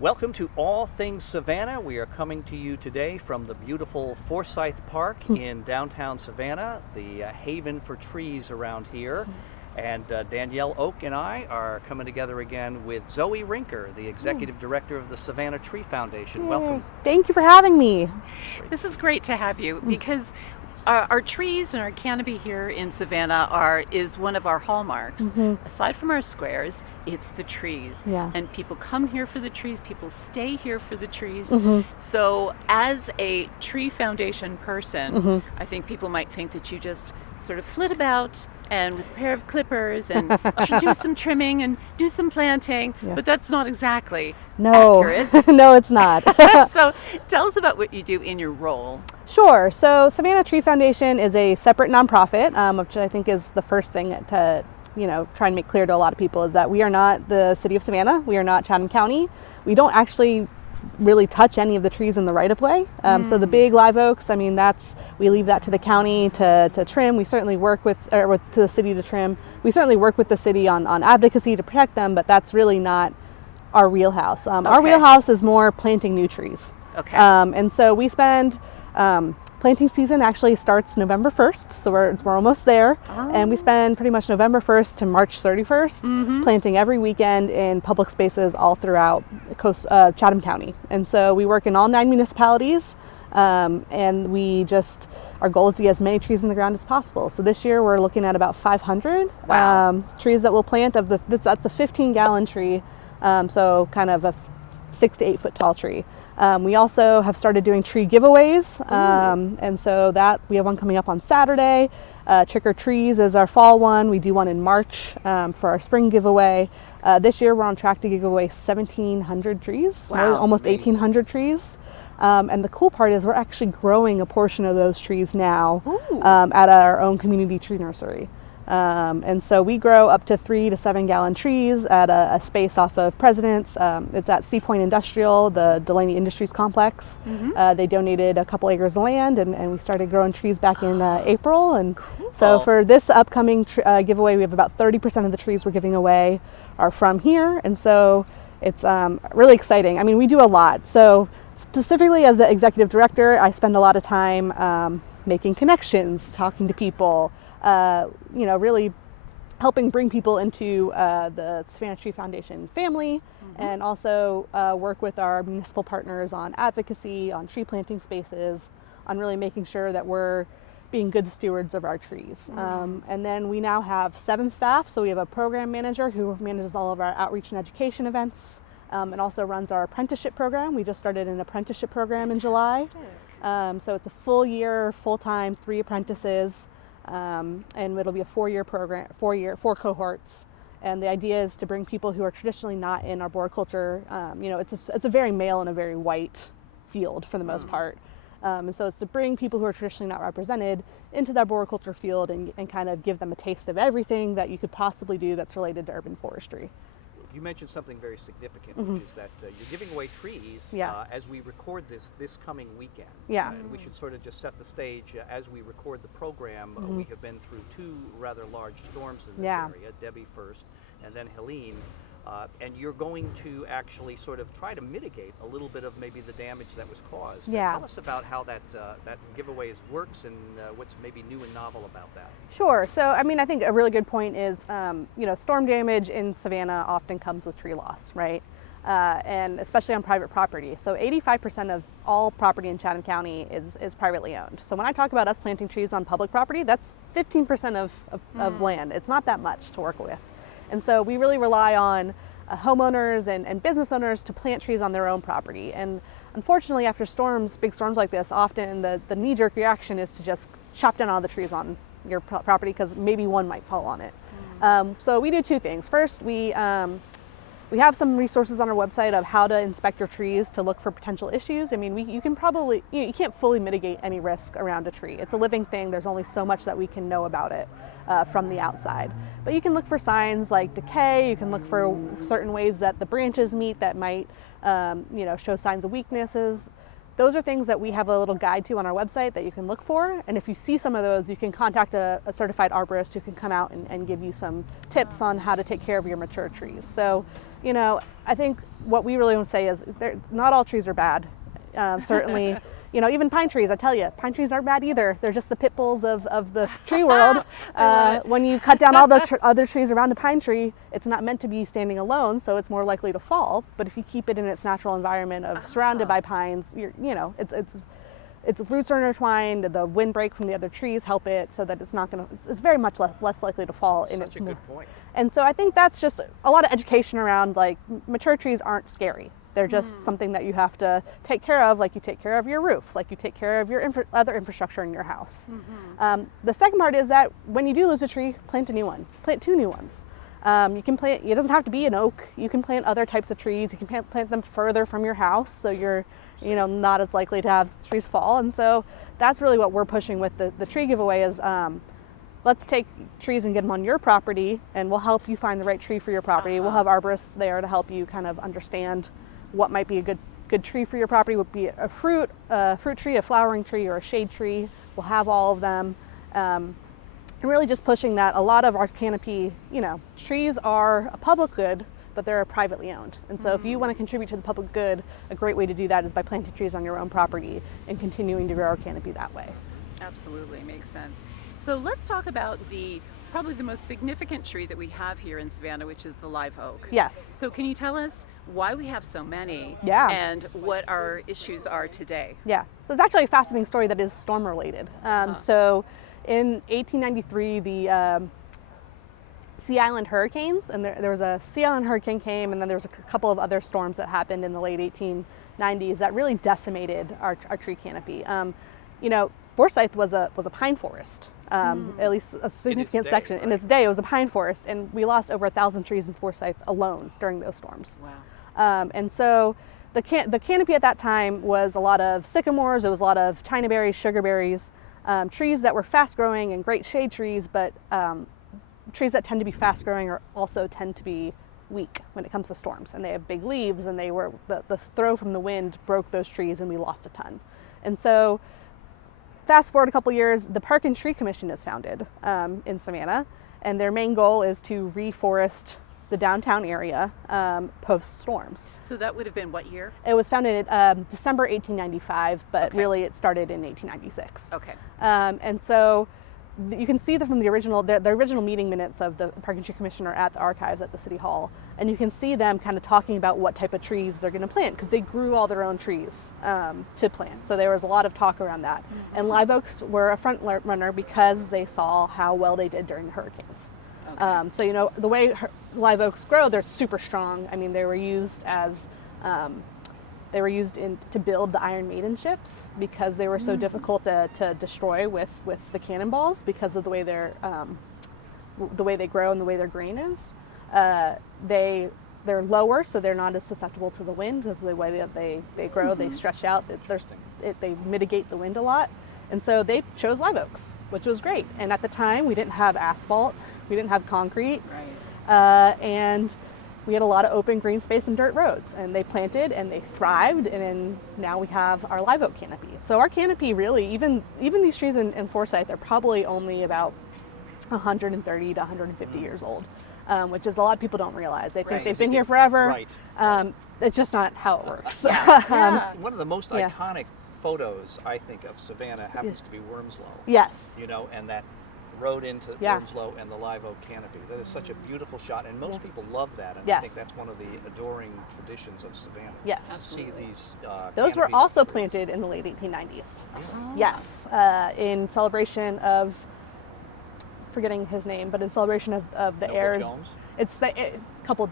Welcome to All Things Savannah. We are coming to you today from the beautiful Forsyth Park in downtown Savannah, the haven for trees around here. And Danielle Oak and I are coming together again with Zoe Rinker, the Executive Director of the Savannah Tree Foundation. Yay. Welcome. Thank you for having me. This is great to have you because our trees and our canopy here in Savannah is one of our hallmarks. Aside from our squares, it's the trees. Yeah. And people come here for the trees, people stay here for the trees. So as a Tree Foundation person, I think people might think that you just sort of flit about and with a pair of clippers and should do some trimming and do some planting, but that's not exactly accurate. No, it's not. So tell us about what you do in your role. Sure. So Savannah Tree Foundation is a separate nonprofit, which I think is the first thing to try and make clear to a lot of people is that we are not the city of Savannah. We are not Chatham County. We don't actually really touch any of the trees in the right-of-way. So the big live oaks, we leave that to the county to trim. We certainly work to the city to trim. We certainly work with the city on advocacy to protect them, but that's really not our wheelhouse. Our wheelhouse is more planting new trees. Okay. And so we spend, planting season actually starts November 1st, so we're almost there. And we spend pretty much November 1st to March 31st planting every weekend in public spaces all throughout Chatham County. And so we work in all 9 municipalities, and our goal is to get as many trees in the ground as possible. So this year we're looking at about 500 trees that we'll plant. That's a 15-gallon tree, so kind of a 6 to 8 foot tall tree. We also have started doing tree giveaways, and so that we have one coming up on Saturday. Trick or Trees is our fall one. We do one in March for our spring giveaway. This year we're on track to give away 1,700 trees, almost 1,800 trees. And the cool part is we're actually growing a portion of those trees now at our own community tree nursery. And so we grow up to 3 to 7 gallon trees at a space off of President's. It's at Sea Point Industrial, the Delaney Industries complex. They donated a couple acres of land, and we started growing trees back in April. And so for this upcoming giveaway, we have about 30% of the trees we're giving away are from here. And so it's really exciting. I mean, we do a lot. So specifically as the executive director, I spend a lot of time making connections, talking to people, really helping bring people into the Savannah Tree Foundation family, and also work with our municipal partners on advocacy, on tree planting spaces, on really making sure that we're being good stewards of our trees. And then we now have 7 staff, so we have a program manager who manages all of our outreach and education events, and also runs our apprenticeship program. We just started an apprenticeship program in July. So it's a full year, full-time, 3 apprentices. And it'll be a 4-year program, 4 cohorts. And the idea is to bring people who are traditionally not in arboriculture. It's a very male and a very white field for the most part. And so it's to bring people who are traditionally not represented into the arboriculture field and kind of give them a taste of everything that you could possibly do that's related to urban forestry. You mentioned something very significant, which is that you're giving away trees as we record this coming weekend. And we should sort of just set the stage as we record the program. We have been through 2 rather large storms in this area, Debbie first, and then Helene. And you're going to actually sort of try to mitigate a little bit of maybe the damage that was caused. Tell us about how that giveaway works and what's maybe new and novel about that. Sure. So, I think a really good point is, storm damage in Savannah often comes with tree loss, right? And especially on private property. So 85% of all property in Chatham County is privately owned. So when I talk about us planting trees on public property, that's 15% of land. It's not that much to work with. And so we really rely on homeowners and business owners to plant trees on their own property. And unfortunately, after big storms like this, often the knee-jerk reaction is to just chop down all the trees on your property because maybe one might fall on it. So we do 2 things. First, we have some resources on our website of how to inspect your trees to look for potential issues. I mean, you can't fully mitigate any risk around a tree. It's a living thing. There's only so much that we can know about it from the outside. But you can look for signs like decay. You can look for certain ways that the branches meet that might, show signs of weaknesses. Those are things that we have a little guide to on our website that you can look for. And if you see some of those, you can contact a certified arborist who can come out and give you some tips on how to take care of your mature trees. So you know, I think what we really want to say is not all trees are bad. Certainly, you know, even pine trees, I tell you, pine trees aren't bad either. They're just the pit bulls of the tree world. When you cut down all the other trees around a pine tree, it's not meant to be standing alone, so it's more likely to fall. But if you keep it in its natural environment of surrounded by pines, you know, its roots are intertwined. The windbreak from the other trees help it, so that it's not going to. It's very much less likely to fall. Such a good point. And so I think that's just a lot of education around, like, mature trees aren't scary. They're just something that you have to take care of, like you take care of your roof, like you take care of your other infrastructure in your house. The second part is that when you do lose a tree, plant a new one. Plant 2 new ones. You can plant. It doesn't have to be an oak. You can plant other types of trees. You can plant them further from your house, so you're, you know, not as likely to have trees fall. And so that's really what we're pushing with the tree giveaway is. Let's take trees and get them on your property, and we'll help you find the right tree for your property. We'll have arborists there to help you kind of understand what might be a good tree for your property. Would be a fruit tree, a flowering tree, or a shade tree. We'll have all of them. And really just pushing that a lot of our canopy, you know, trees are a public good, but they're privately owned. And so if you want to contribute to the public good, a great way to do that is by planting trees on your own property and continuing to grow our canopy that way. Absolutely, makes sense. So let's talk about probably the most significant tree that we have here in Savannah, which is the live oak. Yes. So can you tell us why we have so many? Yeah. And what our issues are today? Yeah. So it's actually a fascinating story that is storm related. So in 1893, the Sea Island hurricanes, and there was a Sea Island hurricane came, and then there was a couple of other storms that happened in the late 1890s that really decimated our tree canopy. You know, Forsyth was a pine forest. At least a significant section. Right? In its day, it was a pine forest, and we lost over 1,000 trees in Forsyth alone during those storms. Wow. And so the canopy at that time was a lot of sycamores, it was a lot of chinaberries, sugarberries, trees that were fast growing and great shade trees, but trees that tend to be fast growing also tend to be weak when it comes to storms, and they have big leaves, and the throw from the wind broke those trees, and we lost a ton. And so fast forward a couple years, the Park and Tree Commission is founded in Savannah, and their main goal is to reforest the downtown area post storms. So that would have been what year? It was founded in December 1895, but really it started in 1896. Okay. And so you can see from the original meeting minutes of the Park and Tree Commission are at the archives at the City Hall, and you can see them kind of talking about what type of trees they're going to plant, because they grew all their own trees to plant. So there was a lot of talk around that. And live oaks were a front runner because they saw how well they did during the hurricanes. Okay. So, you know, the way live oaks grow, they're super strong. I mean, they were used as to build the Iron Maiden ships because they were so difficult to destroy with the cannonballs because of the way they grow and the way their grain is. They're lower, so they're not as susceptible to the wind because of the way that they grow. They stretch out. They mitigate the wind a lot. And so they chose live oaks, which was great. And at the time, we didn't have asphalt. We didn't have concrete. Right. And we had a lot of open green space and dirt roads, and they planted and they thrived, and then now we have our live oak canopy. So our canopy really, even these trees in Forsyth are probably only about 130 to 150 years old, which is a lot of people don't realize. They think they've been here forever. Right. It's just not how it works. One of the most iconic photos, I think, of Savannah happens to be Wormslow. Yes. You know, and that road into Wormslow and the live oak canopy. That is such a beautiful shot, and most people love that. And I think that's one of the adoring traditions of Savannah. Yes. To see these those were also planted in the late 1890s. Oh. Yes, in celebration of, forgetting his name, but in celebration of the Noble heirs. Jones? It's a couple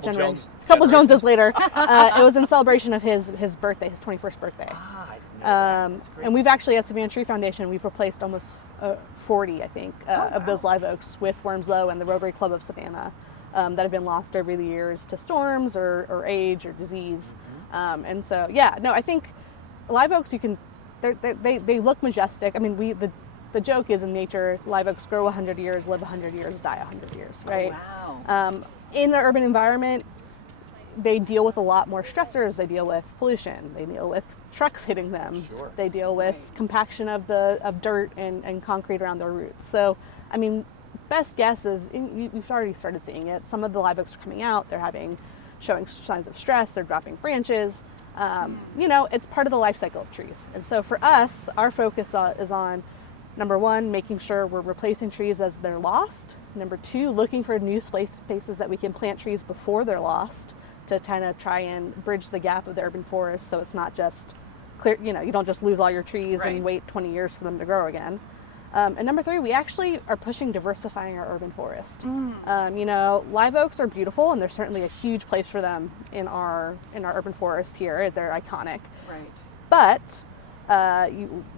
Jones Joneses later. It was in celebration of his birthday, his 21st birthday. And we've actually, at Savannah Tree Foundation, we've replaced almost 40, I think, of those live oaks with Wormslow and the Rotary Club of Savannah that have been lost over the years to storms or age or disease. And so, I think live oaks, they look majestic. I mean, the joke is in nature, live oaks grow 100 years, live 100 years, die 100 years, right? Oh, wow. In the urban environment, they deal with a lot more stressors. They deal with pollution. They deal with trucks hitting them. Sure. They deal with compaction of dirt and concrete around their roots. So, I mean, best guess is, you've already started seeing it. Some of the live oaks are coming out. They're having showing signs of stress, they're dropping branches. You know, it's part of the life cycle of trees. And so for us, our focus is on, number one, making sure we're replacing trees as they're lost. Number two, looking for new spaces that we can plant trees before they're lost to kind of try and bridge the gap of the urban forest, so it's not just clear, you know, you don't just lose all your trees and wait 20 years for them to grow again. And number three, we actually are pushing diversifying our urban forest. You know, live oaks are beautiful, and there's certainly a huge place for them in our urban forest here. They're iconic. Right. But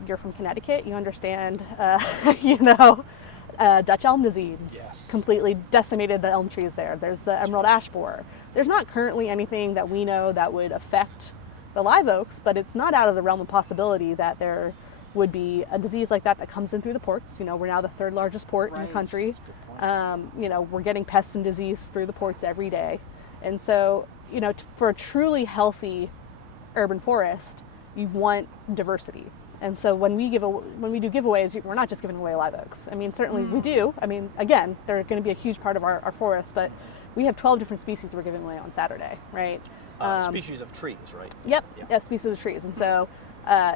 you're from Connecticut, you understand, you know, Dutch elm disease completely decimated the elm trees there. There's the emerald ash borer. There's not currently anything that we know that would affect the live oaks, but it's not out of the realm of possibility that there would be a disease like that comes in through the ports. You know, we're now the third largest port in the country. You know, we're getting pests and disease through the ports every day. And so, you know, for a truly healthy urban forest, you want diversity. And so when we do giveaways, we're not just giving away live oaks. I mean, certainly we do. I mean, again, they're going to be a huge part of our forest, but we have 12 different species we're giving away on Saturday, right? Species of trees, right? Yep, yeah, species of trees. And so,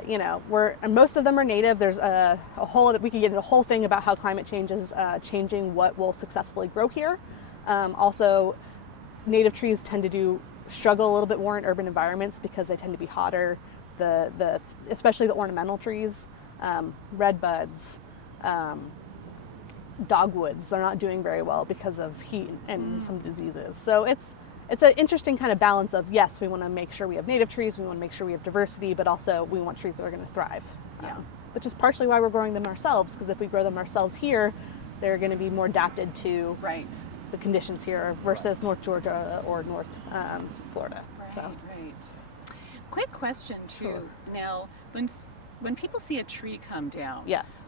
you know, and most of them are native. There's a whole, we could get into a whole thing about how climate change is changing what will successfully grow here. Also, native trees tend to struggle a little bit more in urban environments because they tend to be hotter. Especially the ornamental trees, redbuds, dogwoods, they're not doing very well because of heat and some diseases. So it's an interesting kind of balance of, yes, we want to make sure we have native trees, we want to make sure we have diversity, but also we want trees that are going to thrive. Which is partially why we're growing them ourselves, because if we grow them ourselves here, they're going to be more adapted to the conditions here versus North Georgia or North Florida. Right. Quick question too. Sure. Now, when people see a tree come down,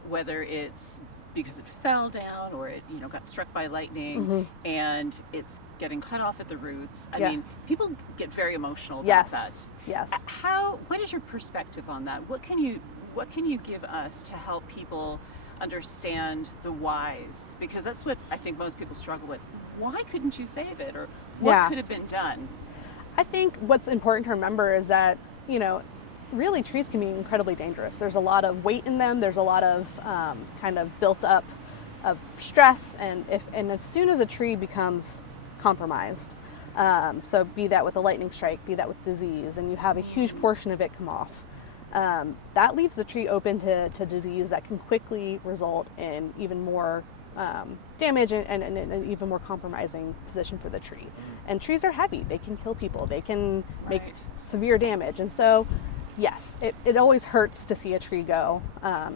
whether it's because it fell down or it got struck by lightning and it's getting cut off at the roots, I mean, people get very emotional about that. Yes. What is your perspective on that? What can you give us to help people understand the whys? Because that's what I think most people struggle with. Why couldn't you save it, or what could have been done? I think what's important to remember is that, you know, really trees can be incredibly dangerous. There's a lot of weight in them. There's a lot of kind of built up of stress, and as soon as a tree becomes compromised, so be that with a lightning strike, be that with disease, and you have a huge portion of it come off, that leaves the tree open to disease that can quickly result in even more damage and an even more compromising position for the tree. And trees are heavy. They can kill people. They can make severe damage. And so, yes, it always hurts to see a tree go,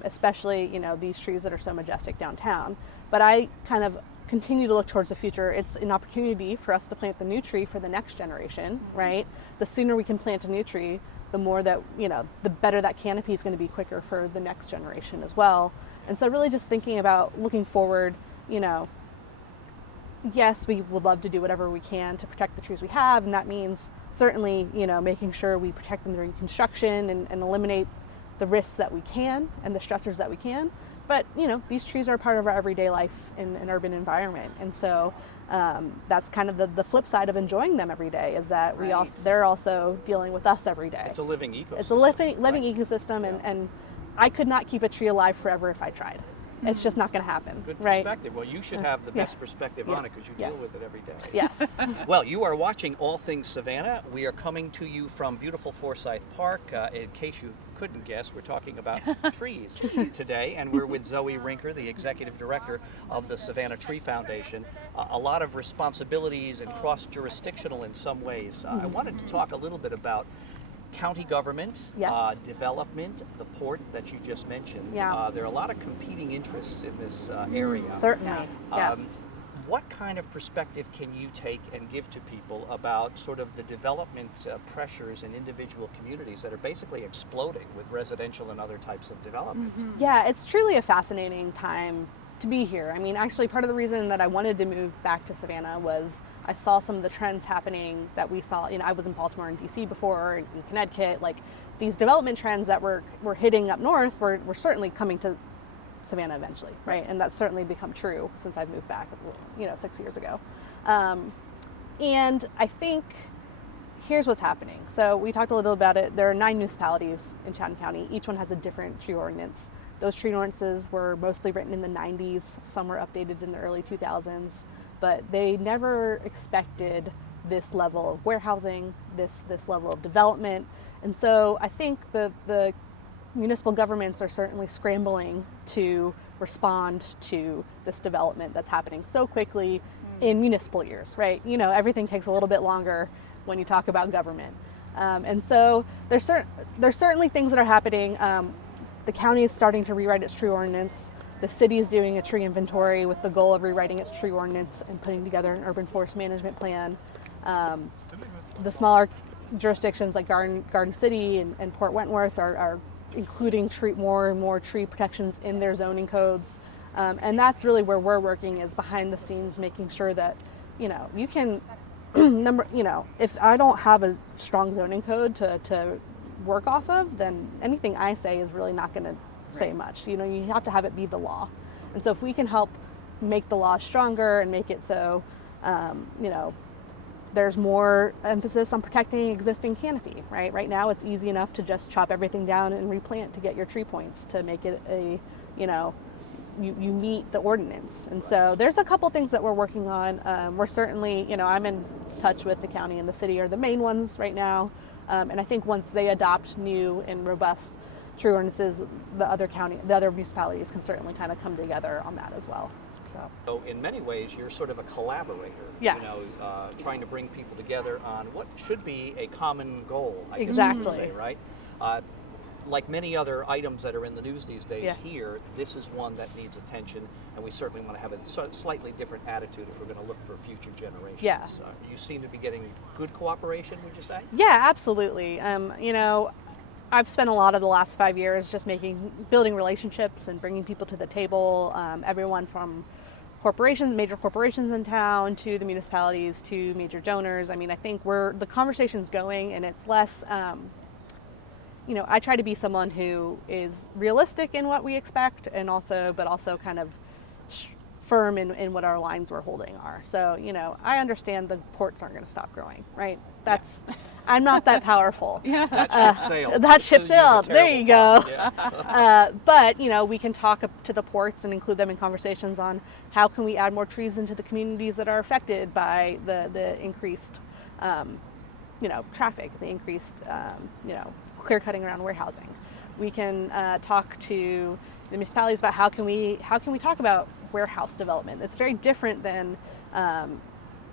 especially, you know, these trees that are so majestic downtown. But I kind of continue to look towards the future. It's an opportunity for us to plant the new tree for the next generation, right? The sooner we can plant a new tree, the more that, you know, the better that canopy is going to be quicker for the next generation as well. And so really just thinking about looking forward, you know, yes, we would love to do whatever we can to protect the trees we have, and that means certainly, you know, making sure we protect them during construction and eliminate the risks that we can and the stressors that we can. But, you know, these trees are part of our everyday life in an urban environment. And so that's kind of the flip side of enjoying them every day, is that they're also dealing with us every day. It's a living ecosystem. It's a living ecosystem, and I could not keep a tree alive forever if I tried. It's just not going to happen. Good perspective. Well, you should have the best perspective on it, because you deal with it every day. Yes. Well, you are watching All Things Savannah. We are coming to you from beautiful Forsyth Park. In case you couldn't guess, we're talking about trees today, and we're with Zoe Rinker, the Executive Director of the Savannah Tree Foundation. A lot of responsibilities and cross-jurisdictional in some ways. I wanted to talk a little bit about county government, development, the port that you just mentioned. There are a lot of competing interests in this area. Certainly, yes. What kind of perspective can you take and give to people about sort of the development pressures in individual communities that are basically exploding with residential and other types of development? Yeah, it's truly a fascinating time to be here. I mean, actually, part of the reason that I wanted to move back to Savannah was I saw some of the trends happening that we saw. You know, I was in Baltimore and DC before, in Connecticut. Like, these development trends that were hitting up north were certainly coming to Savannah eventually, right? And that's certainly become true since I've moved back, 6 years ago. And I think here's what's happening. So we talked a little about it. There are 9 municipalities in Chatham County. Each one has a different tree ordinance. Those tree ordinances were mostly written in the 90s. Some were updated in the early 2000s, but they never expected this level of warehousing, this level of development. And so I think the municipal governments are certainly scrambling to respond to this development that's happening so quickly in municipal years, right? You know, everything takes a little bit longer when you talk about government. And so there's certainly things that are happening. The county is starting to rewrite its tree ordinance. The city is doing a tree inventory with the goal of rewriting its tree ordinance and putting together an urban forest management plan. The smaller jurisdictions like Garden City and Port Wentworth are including more and more tree protections in their zoning codes. And that's really where we're working, is behind the scenes, making sure that, you know, you can, if I don't have a strong zoning code to work off of, then anything I say is really not going to say much. You know, you have to have it be the law. And so if we can help make the law stronger and make it so, you know, there's more emphasis on protecting existing canopy, right? Right now it's easy enough to just chop everything down and replant to get your tree points, to make it a, you know, you meet the ordinance. And so there's a couple things that we're working on. We're certainly, you know, I'm in touch with the county and the city are the main ones right now. And I think once they adopt new and robust tree ordinances, the other municipalities can certainly kind of come together on that as well. So in many ways, you're sort of a collaborator. Yes. You know, trying to bring people together on what should be a common goal, I guess exactly. you would say, right? Like many other items that are in the news these days here, this is one that needs attention, and we certainly want to have a slightly different attitude if we're going to look for future generations. Yeah. You seem to be getting good cooperation, would you say? Yeah, absolutely. You know, I've spent a lot of the last 5 years just building relationships and bringing people to the table, everyone from major corporations in town, to the municipalities, to major donors. I mean, I think the conversation's going, and it's less, you know, I try to be someone who is realistic in what we expect, but also kind of firm in what our lines we're holding are. So, you know, I understand the ports aren't going to stop growing, right? I'm not that powerful. That ship sailed. That ship sailed. There you go. Yeah. But, you know, we can talk to the ports and include them in conversations on how can we add more trees into the communities that are affected by the increased, you know, traffic, the increased, you know, clear cutting around warehousing. We can talk to the municipalities about how can we talk about warehouse development. It's very different than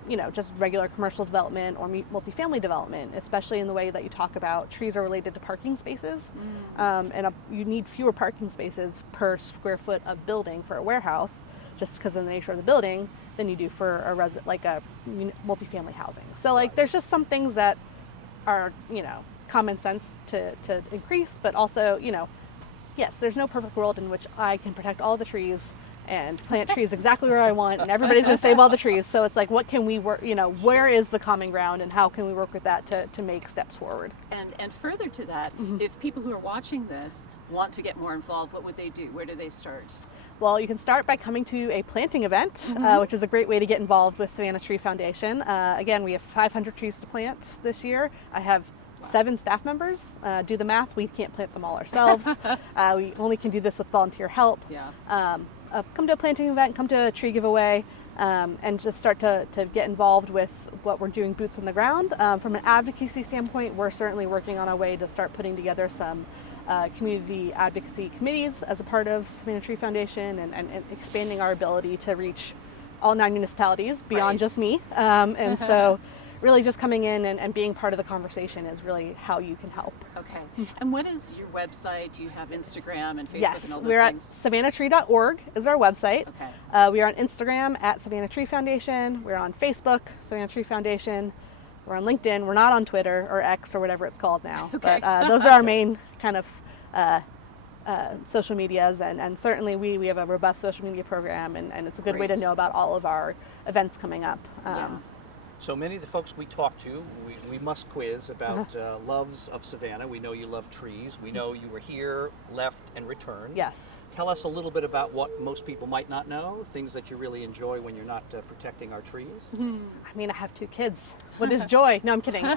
you know, just regular commercial development or multifamily development, especially in the way that you talk about trees are related to parking spaces. You need fewer parking spaces per square foot of building for a warehouse, just because of the nature of the building, than you do for a multifamily housing. So like, there's just some things that are, you know, common sense to increase, but also, you know, yes, there's no perfect world in which I can protect all the trees and plant trees exactly where I want, and everybody's going to save all the trees. So it's like, what can we work, you know, where is the common ground, and how can we work with that to make steps forward? And further to that, if people who are watching this want to get more involved, what would they do? Where do they start? Well, you can start by coming to a planting event, which is a great way to get involved with Savannah Tree Foundation. Again, we have 500 trees to plant this year. I have 7 staff members. Do the math, we can't plant them all ourselves. We only can do this with volunteer help. Yeah. Come to a planting event, come to a tree giveaway, and just start to get involved with what we're doing boots on the ground. From an advocacy standpoint, we're certainly working on a way to start putting together some community advocacy committees as a part of Savannah Tree Foundation, and expanding our ability to reach all 9 municipalities beyond just me. And so really just coming in and being part of the conversation is really how you can help. Okay. And what is your website? Do you have Instagram and Facebook Yes, and all those we're things? at savannahtree.org is our website. Okay. We are on Instagram at Savannah Tree Foundation. We're on Facebook, Savannah Tree Foundation. We're on LinkedIn. We're not on Twitter or X or whatever it's called now. Okay. But those are our main kind of social medias, and certainly we have a robust social media program, and it's a good way to know about all of our events coming up. So many of the folks we talk to, we must quiz about loves of Savannah. We know you love trees. We know you were here, left, and returned. Yes. Tell us a little bit about what most people might not know, things that you really enjoy when you're not protecting our trees. I mean, I have 2 kids. What is joy? No, I'm kidding. No,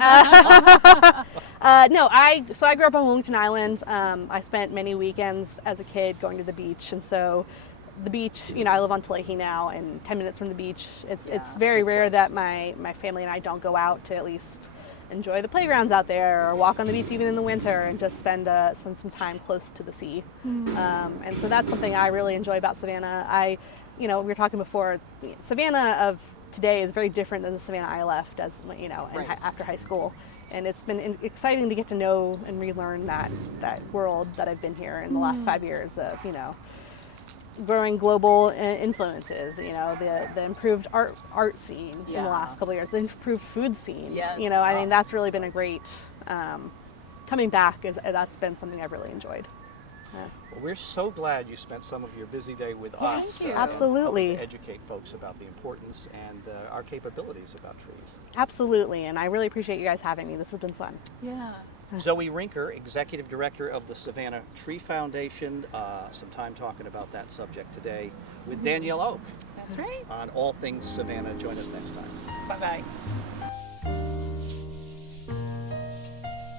so I grew up on Wilmington Island. I spent many weekends as a kid going to the beach, and so the beach, you know, I live on Tulahe now, and 10 minutes from the beach. It's very rare that my family and I don't go out to at least enjoy the playgrounds out there or walk on the beach even in the winter and just spend some time close to the sea. And so that's something I really enjoy about Savannah. We were talking before, Savannah of today is very different than the Savannah I left after high school. And it's been exciting to get to know and relearn that world that I've been here in the last 5 years of, growing global influences, the improved art scene in the last couple of years, the improved food scene. Yes. I mean, that's really been a great, coming back, that's been something I've really enjoyed. Well, we're so glad you spent some of your busy day with us. Thank you. Absolutely. To educate folks about the importance and our capabilities about trees. Absolutely, and I really appreciate you guys having me. This has been fun. Yeah. Zoe Rinker, Executive Director of the Savannah Tree Foundation, some time talking about that subject today with Danielle Oak. That's right. On All Things Savannah. Join us next time. Bye-bye.